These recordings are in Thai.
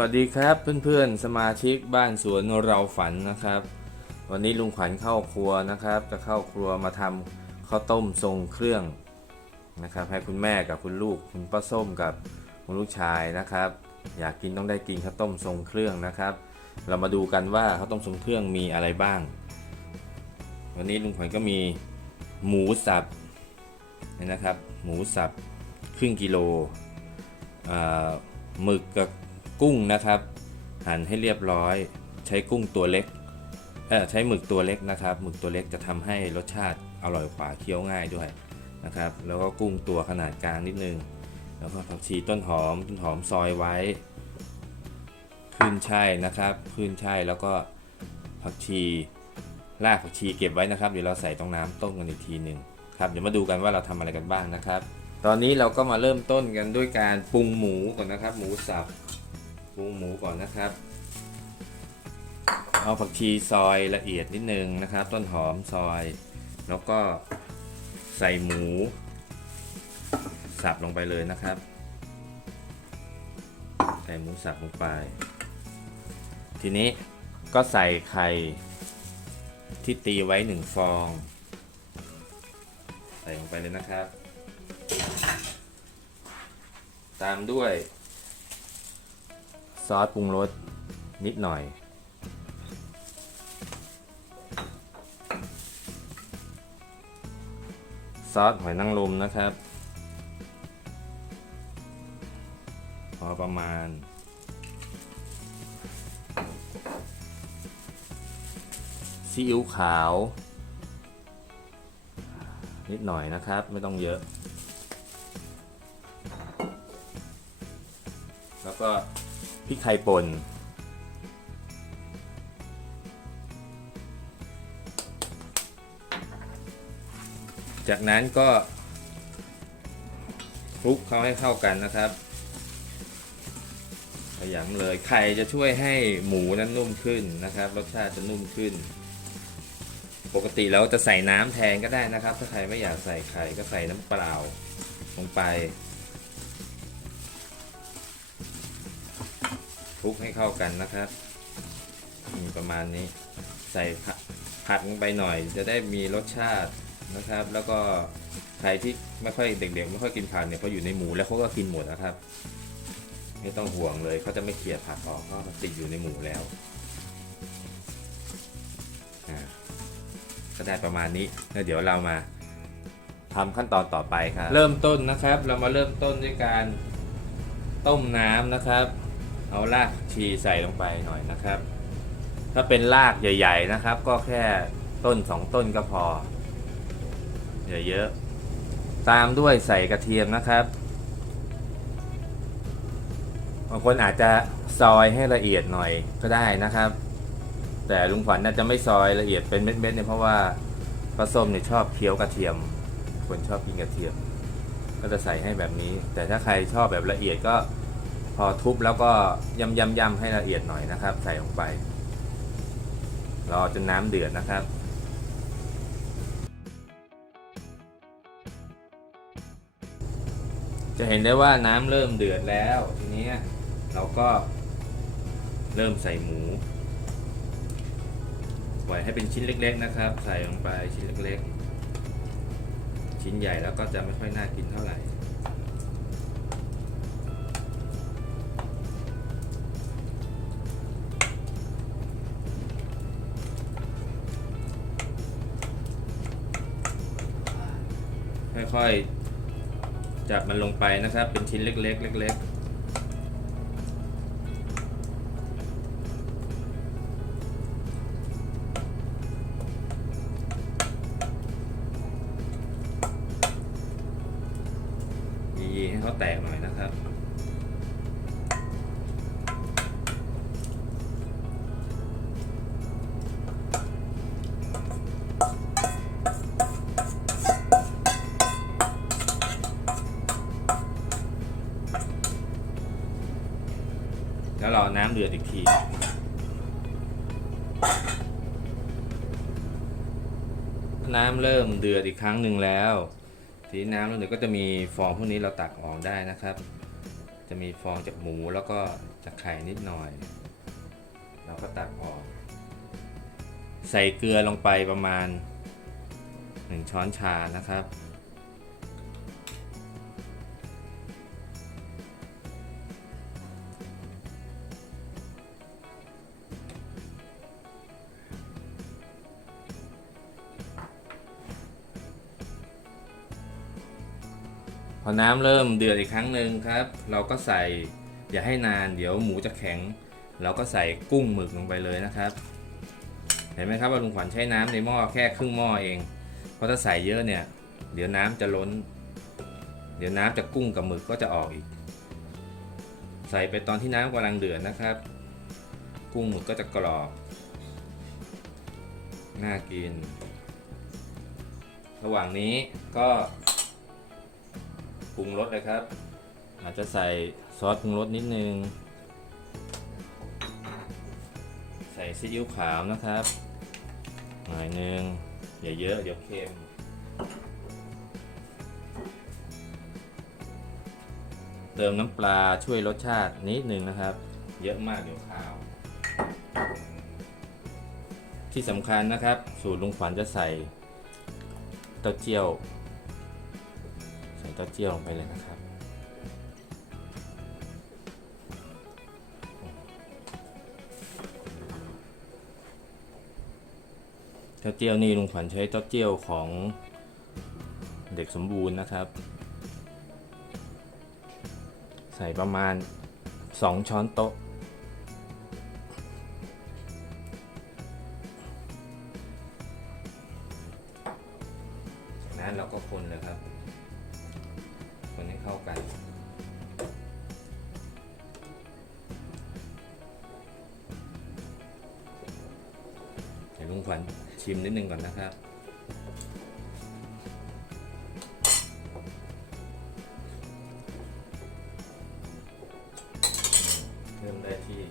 วัสดีครับเพื่อนๆสมาชิกบ้านสวนเราฝันนะครับ วันนี้ลุงขวัญเข้าครัวนะครับ จะเข้าครัวมาทำข้าวต้มทรงเครื่องนะครับ ให้คุณแม่กับคุณลูกคุณป้าส้มกับคุณลูกชายนะครับ อยากกินต้องได้กินข้าวต้มทรงเครื่องนะครับ เรามาดูกันว่าข้าวต้มทรงเครื่องมีอะไรบ้าง วันนี้ลุงขวัญก็มีหมูสับนี่นะครับ หมูสับครึ่งกิโลอ่าหมึกกับ กุ้งนะครับ หั่นให้เรียบร้อย ใช้กุ้งตัวเล็กเออใช้หมึกตัวเล็กนะครับ หมึกตัวเล็กจะทำให้รสชาติอร่อยกว่าเคี้ยวง่ายด้วยนะครับ แล้วก็กุ้งตัวขนาดกลางนิดนึง แล้วก็ผักชีต้นหอมต้นหอมซอยไว้ขึ้นช่ายนะครับขึ้นช่ายแล้วก็ผักชีรากผักชีเก็บไว้นะครับ เดี๋ยวเราใส่ตรงน้ำต้มกันอีกทีหนึ่งครับเดี๋ยวมาดูกันว่าเราทำอะไรกันบ้างนะครับ ตอนนี้เราก็มาเริ่มต้นกันด้วยการปรุงหมูก่อนนะครับ หมูสับ ปรุงหมูก่อนนะครับ เอาผักชีซอยละเอียดนิดนึงนะครับ ต้นหอมซอย แล้วก็ใส่หมู สับลงไปเลยนะครับ ใส่หมูสับลงไป ทีนี้ก็ใส่ไข่ที่ตีไว้หนึ่งฟอง ใส่ลงไปเลยนะครับ ตามด้วย ซอสปรุงรสนิดหน่อย ซอสหอยนางรมนะครับ พอประมาณซีอิ๊วขาว นิดหน่อยนะครับ ไม่ต้องเยอะ แล้วก็ พริกไทยป่นจากนั้นก็คลุกเขาให้เข้ากันนะครับ ขยำเลยไข่จะช่วยให้หมูนั้นนุ่มขึ้นนะครับ รสชาติจะนุ่มขึ้น ปกติเราจะใส่น้ำแทนก็ได้นะครับ ถ้าใครไม่อยากใส่ไข่ก็ใส่น้ำเปล่าลงไป ลุกให้เข้ากันนะครับมีประมาณนี้ใส่ผัดลงไปหน่อย จะได้มีรสชาตินะครับ แล้วก็ใครที่ไม่ค่อยเด็กๆไม่ค่อยกินผักเนี่ยพออยู่ในหมูแล้วเขาก็กินหมดนะครับ ไม่ต้องห่วงเลยเขาจะไม่เขี่ยผักออกเพราะติดอยู่ในหมูแล้วอ่าก็ได้ประมาณนี้แล้วเดี๋ยวเรามาทำขั้นตอนต่อไปครับ เริ่มต้นนะครับ เรามาเริ่มต้นด้วยการต้มน้ำนะครับ เอารากชีใส่ลงไปหน่อยนะครับ ถ้าเป็นรากใหญ่ ๆนะครับ ก็แค่ต้นสองต้นก็พออย่าเยอะ ตามด้วยใส่กระเทียมนะครับบางคนอาจจะซอยให้ละเอียดหน่อยก็ได้นะครับ แต่ลุงขวัญน่าจะไม่ซอยละเอียดเป็นเม็ดๆเนี่ยเพราะว่าปลาส้มเนี่ยชอบเคี้ยวกระเทียม คนชอบกินกระเทียม ก็จะใส่ให้แบบนี้ แต่ถ้าใครชอบแบบละเอียดก็ พอทุบแล้วก็ยำยำยำให้ละเอียดหน่อยนะครับ ใส่ลงไป รอจนน้ำเดือดนะครับ จะเห็นได้ว่าน้ำเริ่มเดือดแล้วทีนี้เราก็เริ่มใส่หมูปล่อยให้เป็นชิ้นเล็ก ๆ นะครับ ใส่ลงไปชิ้นเล็ก ๆ ชิ้นใหญ่แล้วก็จะไม่ค่อยน่ากินเท่าไหร่ ค่อยๆ จับมันลงไปนะครับ เป็นชิ้นเล็กๆเล็กๆยีๆให้เขาแตกหน่อย น้ำเริ่มเดือดอีกครั้งหนึ่งแล้ว ทีนี้น้ำแล้วเดี๋ยวก็จะมีฟองพวกนี้เราตักออกได้นะครับ จะมีฟองจากหมูแล้วก็จากไข่นิดหน่อย เราก็ตักออก ใส่เกลือลงไปประมาณ 1 ช้อนชานะครับ อน้ำเริ่มเดือดอีกครั้งหนึ่งครับ เราก็ใส่อย่าให้นานเดี๋ยวหมูจะแข็ง เราก็ใส่กุ้งหมึกลงไปเลยนะครับ เห็นไหมครับว่าลุงขวัญใช้น้ำในหม้อแค่ครึ่งหม้อเอง เพราะถ้าใส่เยอะเนี่ย เดี๋ยวน้ำจะล้น เดี๋ยวน้ำจากกุ้งกับหมึกก็จะออกอีก ใส่ไปตอนที่น้ำกำลังเดือดนะครับ กุ้งหมึกก็จะกรอบน่ากิน ระหว่างนี้ก็ ปรุงรสเลยครับ อาจจะใส่ซอสปรุงรสนิดนึง ใส่ซีอิ๊วขาวนะครับ หน่อยนึงอย่าเยอะเดี๋ยวเค็มเติมน้ำปลาช่วยรสชาตินิดนึงนะครับ เยอะมากเดี๋ยวขาว ที่สำคัญนะครับ สูตรลุงขวัญจะใส่เต้าเจี้ยว เต้าเจี้ยวลงไปเลยนะครับ เต้าเจี้ยวนี่ลุงขวัญใช้เต้าเจี้ยวของเด็กสมบูรณ์นะครับ ใส่ประมาณ 2 ช้อนโต๊ะจากนั้นเราก็คนเลยครับ คนให้เข้ากัน เดี๋ยวลุงขวัญชิมนิดนึงก่อนนะครับเริ่มได้ที่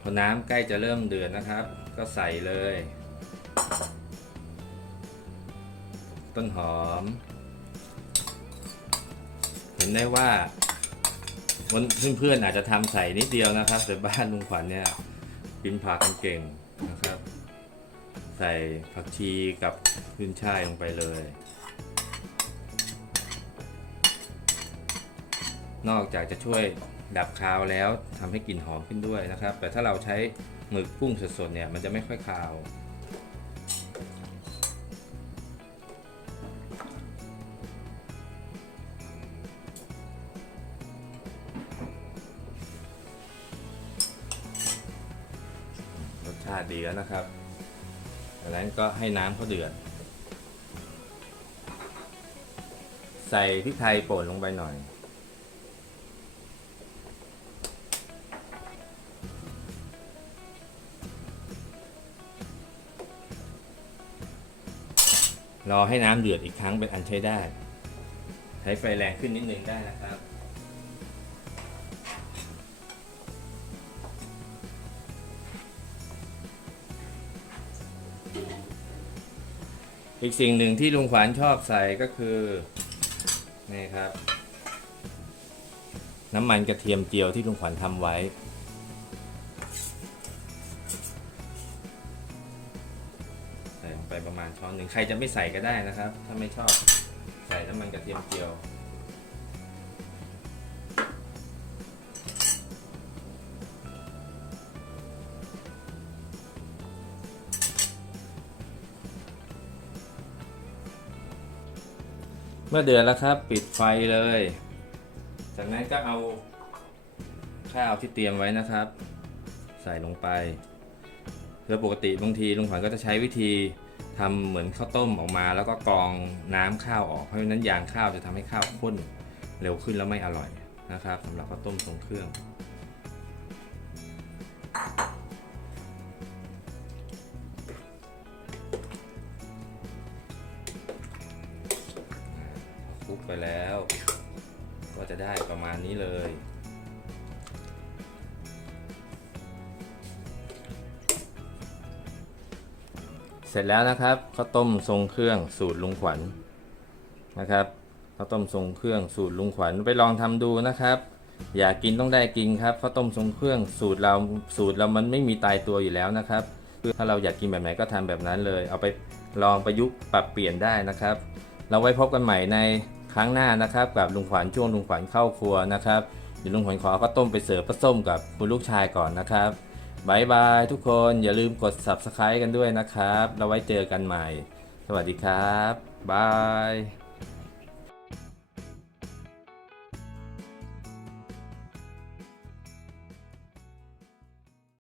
พอน้ำใกล้จะเริ่มเดือดนะครับ ก็ใส่เลย ต้นหอม เห็นได้ว่าวันเพื่อนๆอาจจะทำใส่นิดเดียวนะครับ แต่บ้านลุงขวัญเนี่ยกินผักเก่งนะครับ ใส่ผักชีกับขึ้นช่ายลงไปเลย นอกจากจะช่วยดับคาวแล้วทำให้กลิ่นหอมขึ้นด้วยนะครับ แต่ถ้าเราใช้หมึกกุ้งสดๆเนี่ยมันจะไม่ค่อยคาว ดีแล้วนะครับจากนั้นก็ให้น้ำเขาเดือด ใส่พริกไทยป่นลงไปหน่อย รอให้น้ำเดือดอีกครั้งเป็นอันใช้ได้ ใช้ไฟแรงขึ้นนิดนึงได้นะครับ อีกสิ่งหนึ่งที่ลุงขวัญชอบใส่ก็คือนี่ครับ น้ำมันกระเทียมเจียวที่ลุงขวัญทำไว้ ใส่ลงไปประมาณช้อนหนึ่งใครจะไม่ใส่ก็ได้นะครับ ถ้าไม่ชอบใส่น้ำมันกระเทียมเจียว เมื่อเดือนแล้วครับ ปิดไฟเลย จากนั้นก็เอาข้าวที่เตรียมไว้นะครับ ใส่ลงไปแล้วปกติบางทีลุงขวัญก็จะใช้วิธีทำเหมือนข้าวต้มออกมา แล้วก็กรองน้ำข้าวออกเพราะฉะนั้นยางข้าวจะทำให้ข้าวข้นเร็วขึ้นแล้วไม่อร่อยนะครับสำหรับข้าวต้มทรงเครื่อง ไปแล้ว ก็จะได้ประมาณนี้เลยเสร็จแล้วนะครับข้าวต้มทรงเครื่องสูตรลุงขวัญนะครับข้าวต้มทรงเครื่องสูตรลุงขวัญไปลองทำดูนะครับ อยากกินต้องได้กินครับข้าวต้มทรงเครื่องสูตรเราสูตรเรามันไม่มีตายตัวอยู่แล้วนะครับคือถ้าเราอยากกินแบบไหนก็ทำแบบนั้นเลย เอาไปลองประยุกต์ปรับเปลี่ยนได้นะครับ เราไว้พบกันใหม่ใน ครั้งหน้านะครับกับลุงขวัญช่วงลุงขวัญเข้าครัวนะครับเดี๋ยวลุงขวัญขอข้าวต้มไปเสิร์ฟป้าส้มกับคุณลูกชายก่อนนะครับบายบายทุกคนอย่าลืมกด subscribe กันด้วยนะครับ เราไว้เจอกันใหม่ สวัสดีครับบาย